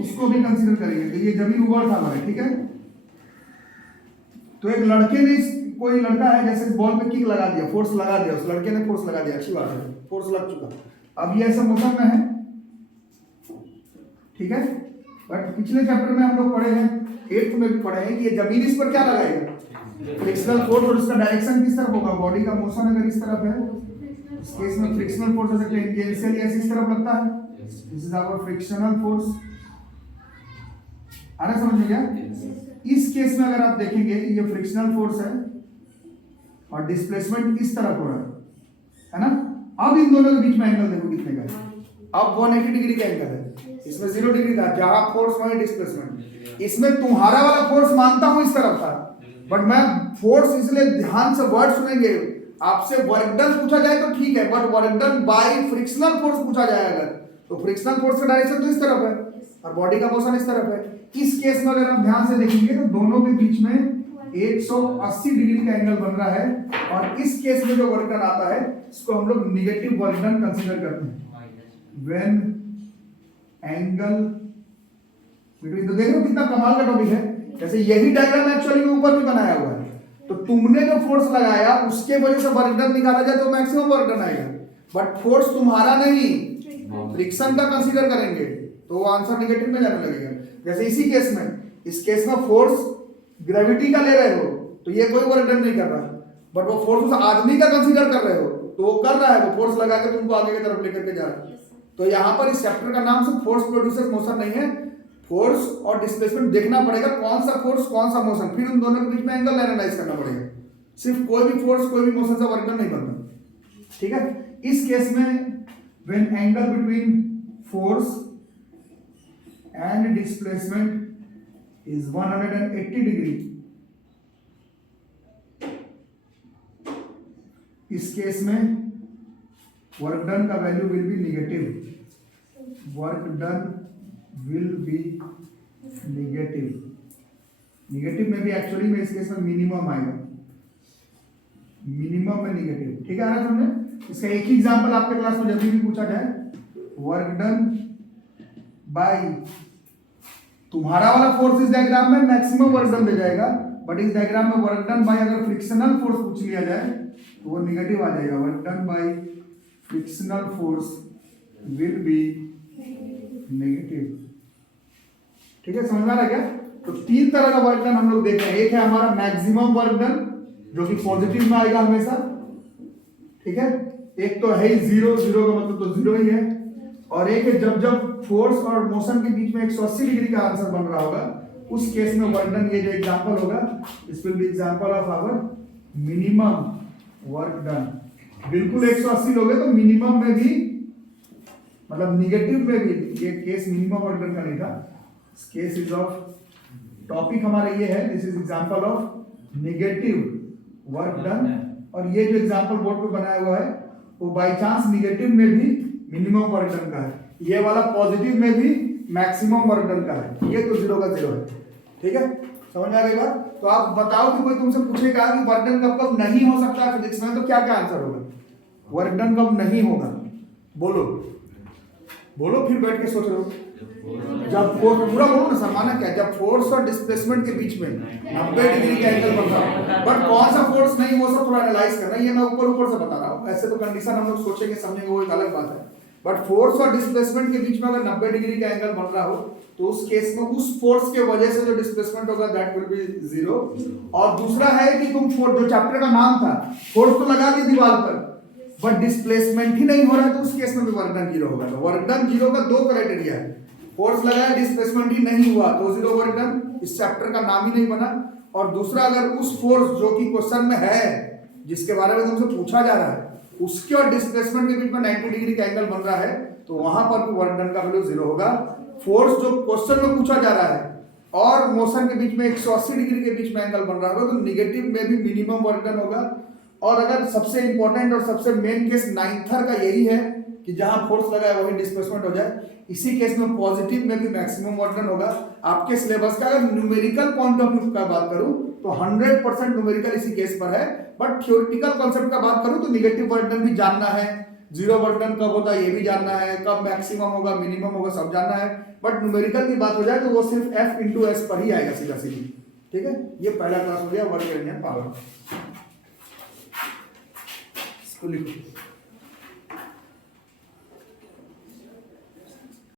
उसको भी कंसीडर करेंगे। तो ये जमीन उबड़ था हमारे, ठीक है। तो एक लड़के ने, कोई लड़का है, जैसे इस बॉल पे किक लगा दिया, फोर्स लगा दिया, उस लड़के ने फोर्स लगा दिया, अच्छी बात है, फोर्स लग चुका। अब ये ऐसा मोशन में है, ठीक है। बट पिछले चैप्टर में हम लोग पढ़े हैं, 8th में भी पढ़े हैं कि ये जमीन इस पर क्या लगाएगा, फ्रिक्शनल फोर्स, और इसका डायरेक्शन किस तरफ होगा, बॉडी का मोशन अगर इस तरफ है, इस केस में फ्रिक्शनल फोर्स ऐसे टेंजेंशियली ऐसे इस तरफ लगता है, this is our frictional force. आ रहा समझ में क्या। इस केस में अगर आप देखेंगे, ये फ्रिक्शनल फोर्स है और डिस्प्लेसमेंट इस तरफ हो रहा है ना। अब इन दोनों के बीच में एंगल देखो कितने का है, अब 180 डिग्री का एंगल है। इसमें 0 डिग्री था, जहां फोर्स वहीं डिस्प्लेसमेंट। इसमें तुम्हारा वाला फोर्स मानता हूं इस तरफ था, बट मैं फोर्स, इसलिए ध्यान से वर्ड सुनेंगे। आपसे वर्क डन पूछा जाए तो ठीक है, but work done by frictional force पूछा जाए अगर, तो फ्रिक्शनल फोर्स का डायरेक्शन तो इस तरफ है और बॉडी का मोशन इस तरफ है। इस केस में अगर हम ध्यान से देखेंगे तो दोनों के बीच में 180 डिग्री का एंगल बन रहा है, और इस केस में जो वर्क डन आता है इसको हम लोग निगेटिव वर्क डन कंसीडर करते हैं। व्हेन एंगल बिटवीन, तो देखो कितना कमाल का टॉपिक है। जैसे यही डायग्राम एक्चुअली में ऊपर भी बनाया हुआ है, तो तुमने जो फोर्स लगाया उसके वजह से वर्क डन निकाला जाए तो मैक्सिमम वर्क डन आएगा, बट फोर्स तुम्हारा नहीं, फ्रिक्शन का कंसीडर करेंगे तो वो आंसर निगेटिव में जाने लगेगा। जैसे इसी केस में, इस केस में फोर्स ग्रेविटी का ले रहे हो तो ये कोई वर्क डन नहीं कर रहा, बट वो फोर्स उस आदमी का कंसीडर कर रहे हो तो वो कर रहा है, वो फोर्स लगा के तुमको आगे की तरफ लेकर के जा रहा है। तो यहाँ पर इस चैप्टर का नाम सिर्फ फोर्स प्रोड्यूसर्स मोशन नहीं है, फोर्स और डिस्प्लेसमेंट देखना पड़ेगा, कौन सा फोर्स कौन सा मोशन, फिर उन दोनों के बीच में एंगल एनालाइज करना पड़ेगा। सिर्फ कोई भी फोर्स कोई भी मोशन से वर्क डन नहीं बनता, ठीक है। इस केस में when angle between force and displacement is 180 degree, इस केस में वर्क डन का value will be negative, work done will B negative. Negative में भी एक्चुअली में इस केस में मिनिमम आएगा, मिनिमम में निगेटिव। ठीक है ना तुमने? इसका एक ही एग्जांपल आपके क्लास में जब भी पूछा जाए, वर्क डन बाय, तुम्हारा वाला फोर्स इस डायग्राम में मैक्सिमम वर्क डन दे जाएगा, बट इस डायग्राम में वर्क डन बाय अगर फ्रिक्शनल फोर्स पूछ लिया जाए तो वो निगेटिव आ जाएगा। Work done by frictional force will be negative. ठीक है, समझ में आ रहा है क्या? तो तीन तरह का वर्क डन हम लोग देख रहे हैं। एक है हमारा मैक्सिमम वर्क डन जो कि पॉजिटिव में आएगा हमेशा, ठीक है। एक तो है ही जीरो, जीरो का मतलब तो जीरो ही है। और एक है जब जब फोर्स और मोशन के बीच में 180 डिग्री का आंसर बन रहा होगा, उस केस में वर्क डन, ये जो एग्जांपल होगा this will be example of our minimum work done. बिल्कुल 180 लोगे तो मिनिमम में भी, मतलब निगेटिव में भी, ये केस मिनिमम वर्क डन का नहीं था। केस इज ऑफ, टॉपिक हमारा ये है, this is example of negative work done. और ये जो एग्जांपल बोर्ड पे बनाया हुआ है वो बाय चांस निगेटिव में भी मिनिमम वर्क डन का है, ये वाला पॉजिटिव में भी मैक्सिमम वर्क डन का है। ये तो जीरो का जीरो है। ठीक है, समझ में आ गई बात? तो आप बताओ कि कोई तुमसे पूछेगा कि वर्क डन कब कब नहीं हो सकता है फिजिक्स में, तो क्या क्या आंसर होगा? वर्क डन कब नहीं होगा? बोलो बोलो, फिर बैठ के सोच रहे हो। जब फोर्स, पूरा बोलो ना, सरमाना क्या? जब फोर्स और डिस्प्लेसमेंट के बीच में 90 डिग्री का एंगल बन रहा हो, बट कौन सा फोर्स नहीं, वो सब थोड़ा एनालाइज करना है। ये मैं ऊपर ऊपर से बता रहा हूँ, ऐसे तो कंडीशन हम लोग सोचेंगे समझेंगे वो एक अलग बात है। बट फोर्स और डिस्प्लेसमेंट के बीच में अगर 90 डिग्री का एंगल बन रहा हो तो उस केस में उस फोर्स के वजह से जो डिस्प्लेसमेंट होगा दैट विल बी जीरो। और दूसरा है कि तुम फोर्स, जो चैप्टर का नाम था, फोर्स तो लगा दिया दीवार पर बट डिस्प्लेसमेंट ही नहीं हो रहा है, तो उस केस में भी वर्क डन जीरो होगा। तो वर्क डन जीरो का दो क्राइटेरिया है, फोर्स लगाया डिस्प्लेसमेंट ही नहीं हुआ तो जीरो वर्क डन, इस चैप्टर का नाम ही नहीं बना। और दूसरा, अगर उस फोर्स जो कि क्वेश्चन में है, जिसके बारे में तुमसे पूछा जा रहा है, उसके और डिस्प्लेसमेंट के बीच में 90 डिग्री का एंगल बन रहा है, तो वहां पर भी वर्क डन का वैल्यू जीरो होगा। फोर्स जो क्वेश्चन में पूछा जा रहा है और मोशन के बीच में 180 डिग्री के बीच में एंगल बन रहा होगा तो निगेटिव में भी मिनिमम वर्क डन होगा। और अगर सबसे इंपॉर्टेंट और सबसे मेन केस नाइन्थर का यही है कि जहां फोर्स लगा है वही डिस्प्लेसमेंट हो जाए, इसी केस में पॉजिटिव में भी मैक्सिमम वर्क डन होगा। आपके सिलेबस का अगर न्यूमेरिकल पॉइंट ऑफ व्यू का बात करूं तो 100% न्यूमेरिकल इसी केस पर है, बट थ्योरेटिकल कॉन्सेप्ट का बात करूं तो निगेटिव वर्क डन भी जानना है, जीरो वर्क डन कब होता है ये भी जानना है, कब मैक्सिमम होगा मिनिमम होगा सब जानना है। बट न्यूमेरिकल की बात हो जाए तो वो सिर्फ F × S पर ही आएगा सीधा सीधी। ठीक है, ये पहला क्लास हो गया वर्क डन पावर। इसको लिखो।